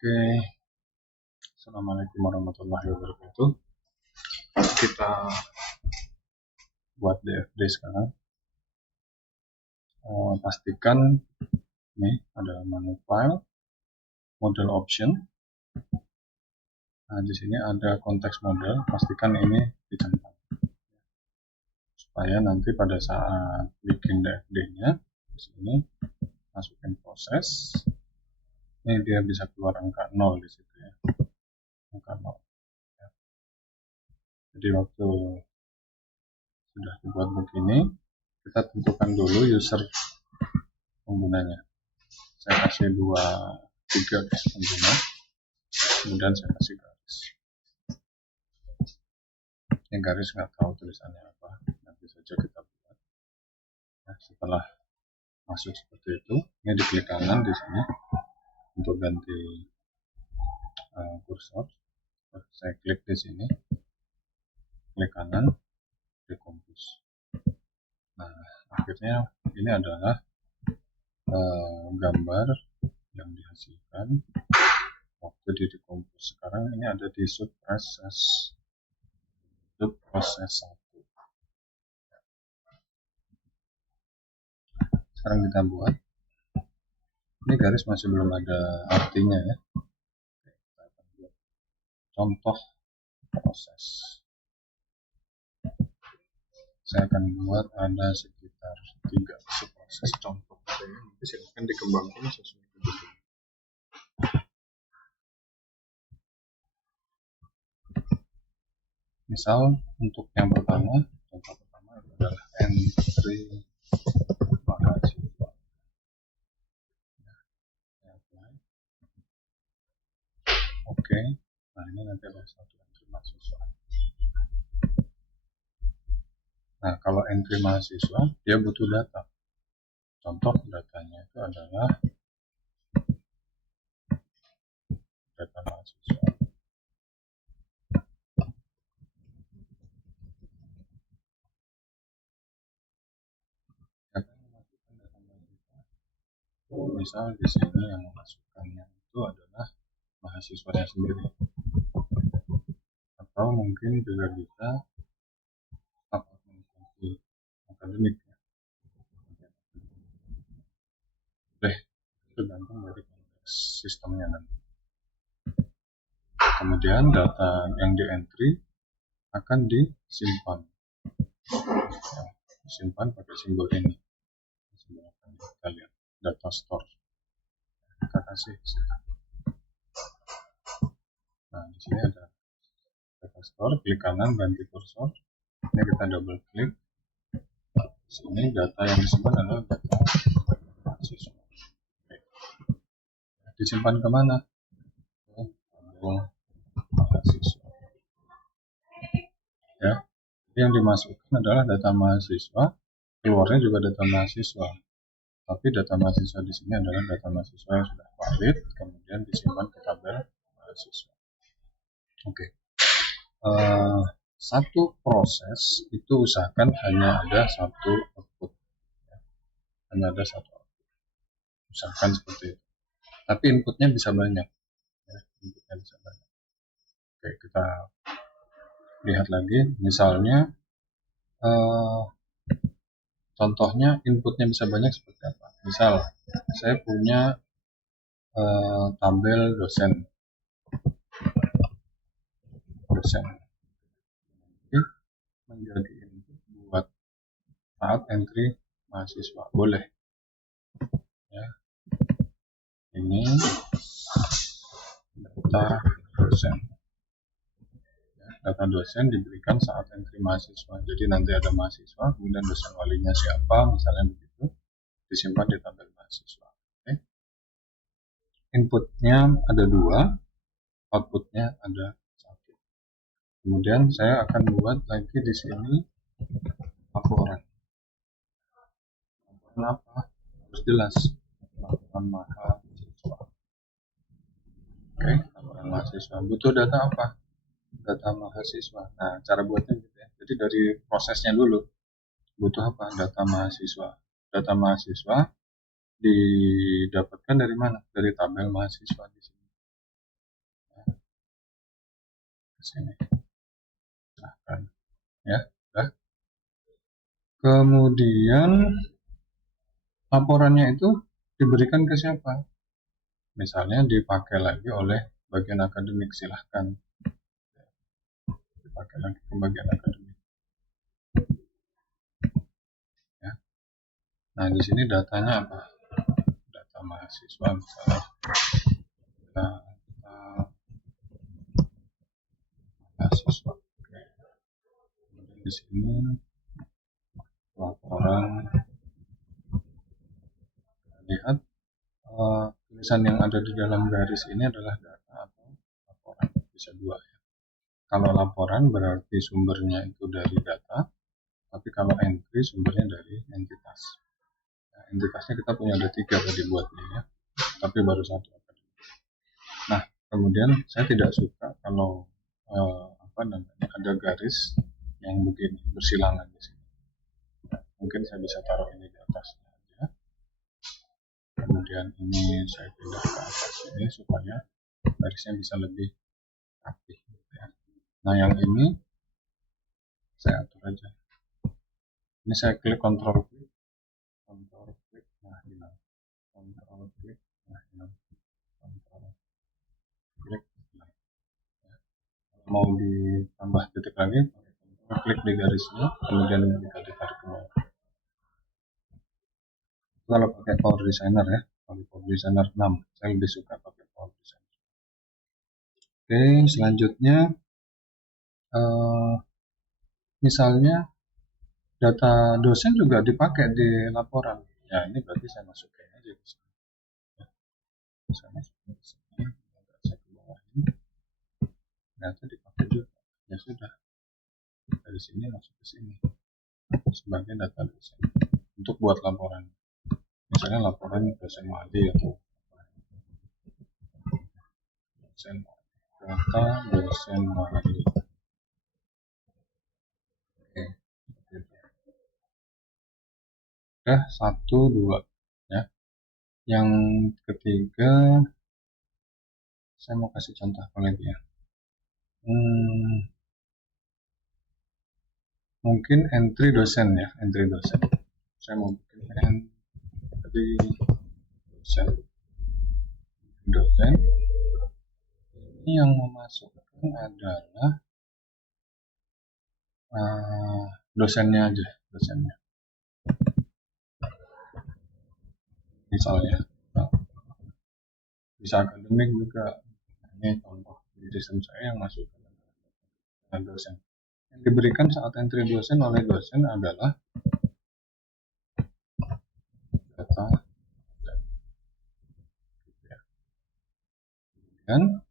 Oke, Assalamualaikum warahmatullahi wabarakatuh. Kita buat DFD sekarang. Pastikan nih ada menu file, model option. Nah, di sini ada konteks model. Pastikan ini dicentang supaya nanti pada saat bikin DFD-nya di sini masukin proses. Ini dia bisa keluar angka 0 di situ ya. Angka 0. Ya. Jadi waktu sudah dibuat begini, kita tentukan dulu user penggunanya. Saya kasih 3 pengguna, kemudian saya kasih garis. Ini garis nggak tahu tulisannya apa, nanti saja kita buat. Nah, setelah masuk seperti itu, ini diklik kanan di sini untuk ganti kursor. Saya klik di sini, klik kanan, decompose. Nah, akhirnya ini adalah gambar yang dihasilkan waktu di decompose. Sekarang ini ada di subproses 1. Sekarang kita buat. Ini garis masih belum ada artinya ya. Kita akan buat contoh proses. Saya akan buat ada sekitar 3 subproses contoh. Nanti silakan dikembangkan sesuai kebutuhan. Misal untuk yang pertama, contoh pertama adalah entry mahasiswa. Oke, nah ini nanti ada satu entry mahasiswa. Nah, kalau entry mahasiswa, dia butuh data. Contoh datanya itu adalah data mahasiswa. Misal di sini yang memasukkannya itu adalah mahasiswanya sendiri, atau mungkin juga bisa staf administrasi akademik ya. Tergantung dari konteks sistemnya nanti. Kemudian data yang di entry akan disimpan, ya, disimpan pakai simbol ini. Kita lihat data store. Kita kasih. Nah, di sini ada data store, klik kanan ganti kursor. Ini kita double klik. Di sini data yang disimpan adalah data mahasiswa. Disimpan kemana? Mahasiswa. Ya, yang dimasukkan adalah data mahasiswa, keluarnya juga data mahasiswa. Tapi data mahasiswa di sini adalah data mahasiswa yang sudah valid, kemudian disimpan ke tabel mahasiswa. Oke. Satu proses itu usahakan hanya ada satu output. Ya. Hanya ada satu output. Usahakan seperti itu. Tapi inputnya bisa banyak. Ya, inputnya bisa banyak. Oke, kita lihat lagi. Misalnya, contohnya inputnya bisa banyak seperti apa. Misal, saya punya tabel dosen. Ini menjadi input buat saat entry mahasiswa. Boleh. Ya. Ini data dosen. Data dosen diberikan saat entry mahasiswa. Jadi nanti ada mahasiswa, kemudian dosen walinya siapa, misalnya begitu, disimpan di tabel mahasiswa. Oke. Inputnya ada 2, outputnya ada 1. Kemudian saya akan buat lagi di sini laporan. Kenapa? Harus jelas. Laporan mahasiswa. Oke, laporan mahasiswa. Butuh data apa? Data mahasiswa. Nah, cara buatnya gitu ya. Jadi dari prosesnya dulu. Butuh apa? Data mahasiswa. Data mahasiswa didapatkan dari mana? Dari tabel mahasiswa di sini. ke sini. Silahkan ya. Nah, kemudian laporannya itu diberikan ke siapa? Misalnya dipakai lagi oleh bagian akademik, silahkan dipakai lagi ke bagian akademik ya. Nah di sini datanya apa? Data mahasiswa misalnya. Data mahasiswa. Oke. Kemudian di sini laporan, lihat tulisan yang ada di dalam garis ini adalah data atau laporan, bisa dua ya. Kalau laporan berarti sumbernya itu dari data, tapi kalau entry sumbernya dari entitas. Nah, entitasnya kita punya ada 3 tadi buatnya ya, tapi baru 1. Nah kemudian saya tidak suka kalau ada garis yang begini bersilangan di sini. Mungkin saya bisa taruh ini di atasnya aja. Kemudian ini saya pindah ke atas ini supaya garisnya bisa lebih rapi ya. Nah yang ini saya atur aja. Ini saya klik kontrol klik, nah hilang, kontrol klik, nah hilang, kontrol klik, hilang. Ya. Mau ditambah titik lagi, klik di garisnya, kemudian kita ditarik ke bawah. Kalau pakai Power Designer ya, kalau Power Designer 6, saya lebih suka pakai Power Designer. Oke, selanjutnya misalnya data dosen juga dipakai di laporan. Ya ini berarti saya masukin aja di sini. Ya, saya masukin di sini, saya ke bawah ini, ternyata dipakai juga. Ya sudah, dari sini masuk ke sini sebagai data dosen untuk buat laporan. Misalnya laporan dosen wali atau dosen data dosen wali. Oke, udah 1, 2 ya. Yang ketiga saya mau kasih contoh apa lagi ya. Mungkin entry dosen ya, entry dosen. Saya mau bikin entry dosen. Ini yang memasukkan adalah dosennya aja, dosennya. Misalnya, bisa akademik juga. Ini contoh di sistem saya yang masuk ke dosen. Yang diberikan saat entry dosen oleh dosen adalah data dan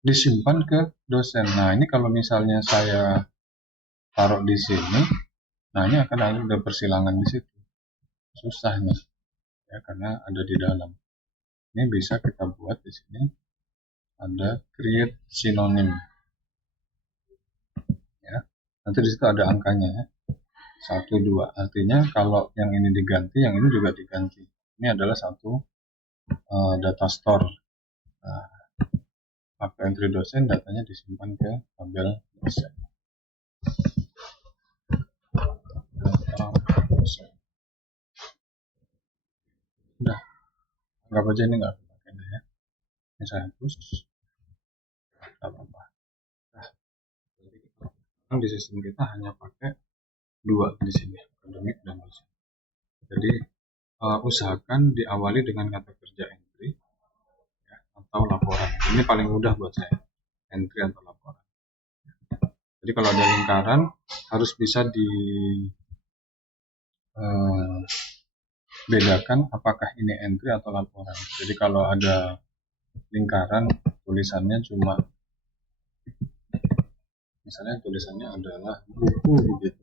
disimpan ke dosen. Nah ini kalau misalnya saya taruh di sini, nah ini akan ada persilangan di situ. Susah nih, ya karena ada di dalam. Ini bisa kita buat di sini ada create synonym. Ya, nanti di situ ada angkanya ya. 1, 2. Artinya kalau yang ini diganti, yang ini juga diganti. Ini adalah satu data store. Nah, pakai entry dosen, datanya disimpan ke tabel dosen. Udah, anggap aja ini nggak pakai ya. Ini saya hapus. Nggak apa-apa. Nah, di sistem kita hanya pakai 2 di sini, akademik dan dosen. Jadi usahakan diawali dengan kata kerja entry ya, atau laporan. Ini paling mudah buat saya, entry atau laporan. Jadi kalau ada lingkaran harus bisa dibedakan apakah ini entry atau laporan. Jadi kalau ada lingkaran tulisannya cuma, misalnya tulisannya adalah buku begitu.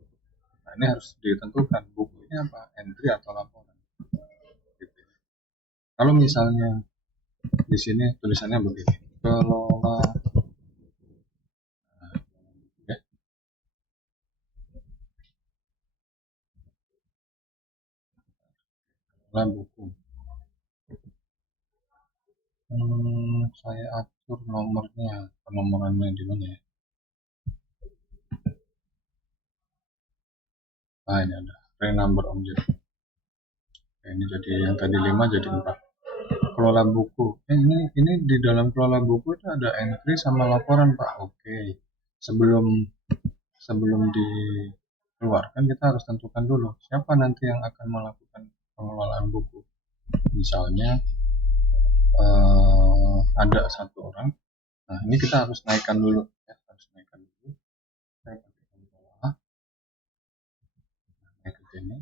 Nah ini harus ditentukan bukunya apa, entry atau laporan. Gitu. Kalau misalnya di sini tulisannya begini, kelola buku. Saya atur nomornya, penomorannya di mana ya? Nah, ini ada renumber object. Ini jadi yang tadi 5 jadi 4. Kelola buku. Ini di dalam kelola buku itu ada entry sama laporan, Pak. Oke. Sebelum dikeluarkan kita harus tentukan dulu siapa nanti yang akan melakukan pengelolaan buku. Misalnya ada satu orang. Nah, ini kita harus naikkan dulu ya, harus naikkan dulu. Saya pakai Ctrl A, naik ke sini.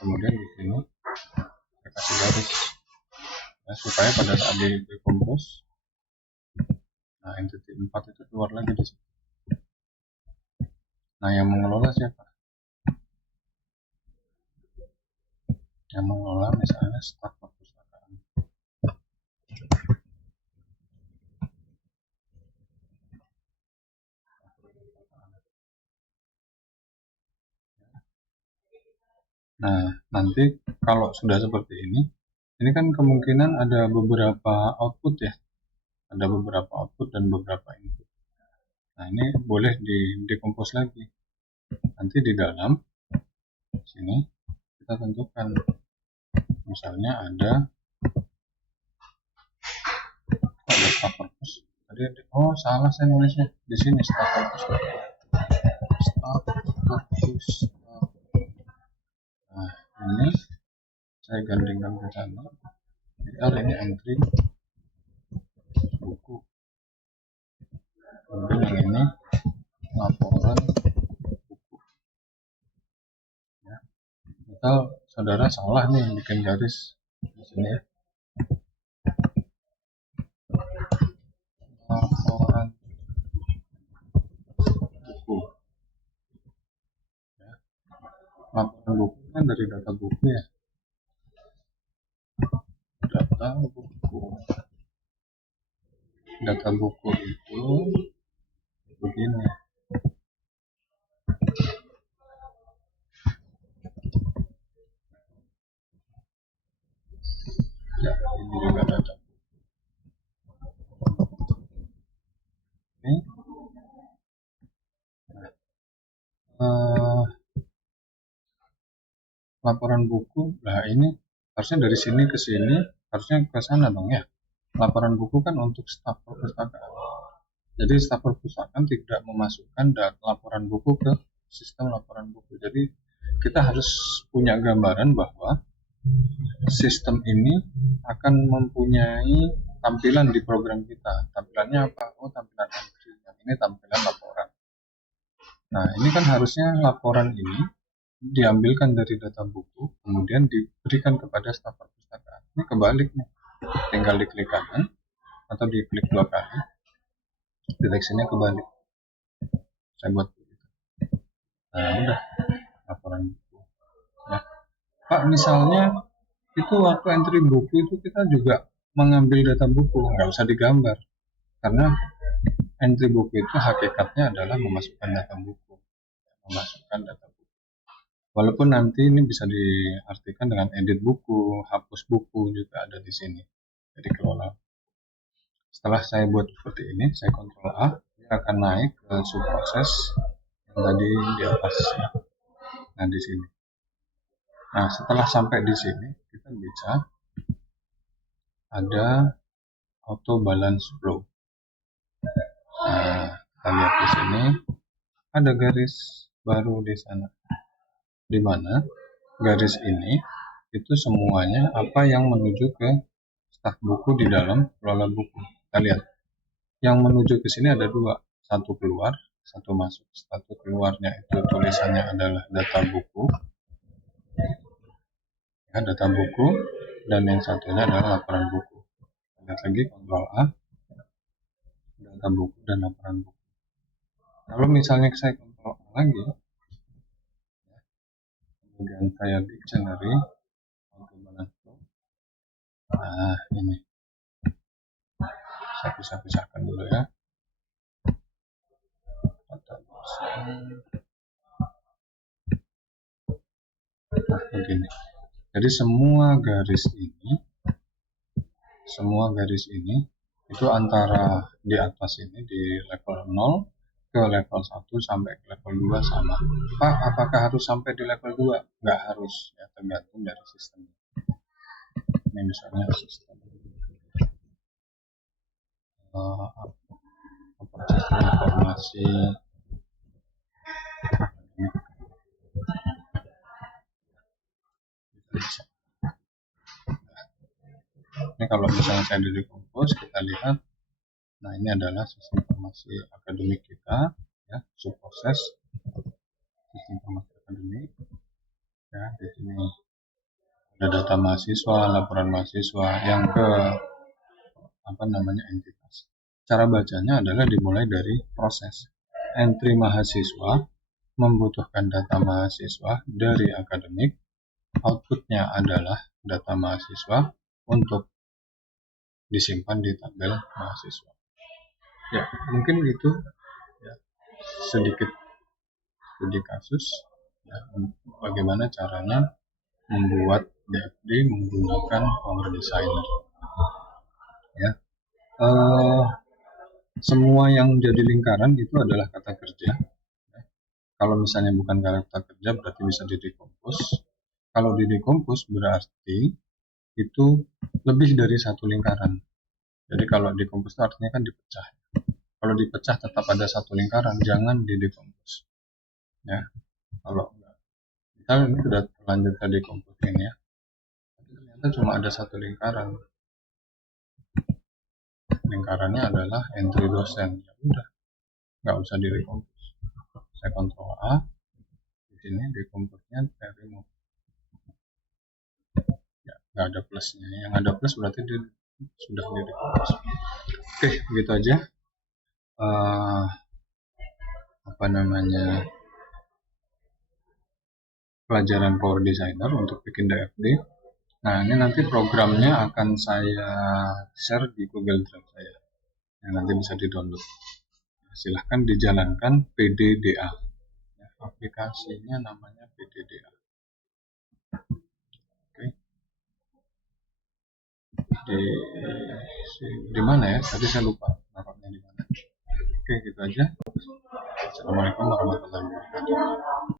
Kemudian di sini saya kasih garis ya, supaya pada saat di decompose, nah entity 4 itu keluar lagi di sini. Nah, yang mengelola siapa? Yang mengelola misalnya staf perpustakaan. Nah, nanti kalau sudah seperti ini kan kemungkinan ada beberapa output ya, ada beberapa output dan beberapa input. Nah, ini boleh di decompose lagi. Nanti di dalam sini kita tentukan, misalnya ada staf purpose. Tadi salah saya nulisnya di sini staf purpose. Nah, ini saya gandingkan ke sana. Misal ini entry buku. Kemudian yang ini laporan buku. Ya. Misal saudara salah nih bikin garis di sini ya. Laporan buku. Ya. Laporan buku kan dari data buku ya. Data buku itu begini. Ya, ini juga data. Ini laporan buku. Nah, ini harusnya dari sini ke sini, harusnya ke sana dong ya. Laporan buku kan untuk staf perpustakaan. Jadi staf perpustakaan tidak memasukkan data laporan buku ke sistem laporan buku. Jadi kita harus punya gambaran bahwa sistem ini akan mempunyai tampilan di program kita. Tampilannya apa? Oh, tampilan entry. Yang ini tampilan laporan. Nah, ini kan harusnya laporan ini diambilkan dari data buku, kemudian diberikan kepada staf perpustakaan. Ini kebalik nih. Tinggal diklik kanan atau diklik 2 kali. Deteksinya kebalik. Saya buat begitu. Nah, udah laporan buku. Ya. Pak, misalnya itu waktu entry buku itu kita juga mengambil data buku, nggak usah digambar. Karena entry buku itu hakikatnya adalah memasukkan data buku. Walaupun nanti ini bisa diartikan dengan edit buku, hapus buku juga ada di sini. Jadi kelola. Setelah saya buat seperti ini, saya Ctrl A, dia akan naik ke subproses yang tadi di atas. Nah, di sini. Nah, setelah sampai di sini, kita bisa ada auto balance flow. Nah, kita lihat di sini ada garis baru di sana, di mana garis ini itu semuanya apa yang menuju ke staf buku di dalam kelola buku. Kita lihat, yang menuju ke sini ada dua, satu keluar, satu masuk. Satu keluarnya itu tulisannya adalah data buku, ya, data buku, dan yang satunya adalah laporan buku. Lihat lagi, Ctrl A, data buku dan laporan buku. Kalau misalnya saya Ctrl A lagi, kemudian saya dictionary, nah ini saya pisah-pisahkan dulu ya. Nah, begini. Jadi semua garis ini itu antara di atas ini di level 0 ke level 1 sampai ke level 2 sama. Pak, apakah harus sampai di level 2? Nggak harus, ya, tergantung dari sistem. Ini misalnya sistem informasi. Ini kalau misalnya saya di Decompose, kita lihat, nah ini adalah sistem informasi akademik kita, ya, subproses sistem informasi akademik, ya, di sini ada data mahasiswa, laporan mahasiswa yang ke entitas. Cara bacanya adalah dimulai dari proses. Entry mahasiswa membutuhkan data mahasiswa dari akademik, outputnya adalah data mahasiswa untuk disimpan di tabel mahasiswa. Ya, mungkin itu, ya, sedikit studi kasus, ya, bagaimana caranya membuat DFD menggunakan Power Designer. Ya, semua yang jadi lingkaran itu adalah kata kerja. Kalau misalnya bukan kata kerja berarti bisa di-decompose. Kalau di-decompose berarti itu lebih dari satu lingkaran. Jadi kalau decompose itu artinya kan dipecah. Kalau dipecah tetap ada satu lingkaran, jangan di-decompose. Ya, kalau misalnya ini sudah terlanjur ke decompose ini, ya, ternyata cuma ada satu lingkaran. Lingkarannya adalah entry dosen. Ya udah, nggak usah di-decompose. Saya Ctrl A, di sini decompose-nya saya remove. Ya, nggak ada plusnya. Yang ada plus berarti dia sudah di-decompose. Oke, begitu aja. Pelajaran Power Designer untuk bikin DFD. Nah, ini nanti programnya akan saya share di Google Drive saya, yang nanti bisa di-download. Silahkan dijalankan PDDA. Ya, aplikasinya namanya PDDA. Oke. Di mana ya? Tadi saya lupa naruhnya di mana. Oke, gitu aja. Assalamualaikum warahmatullahi wabarakatuh.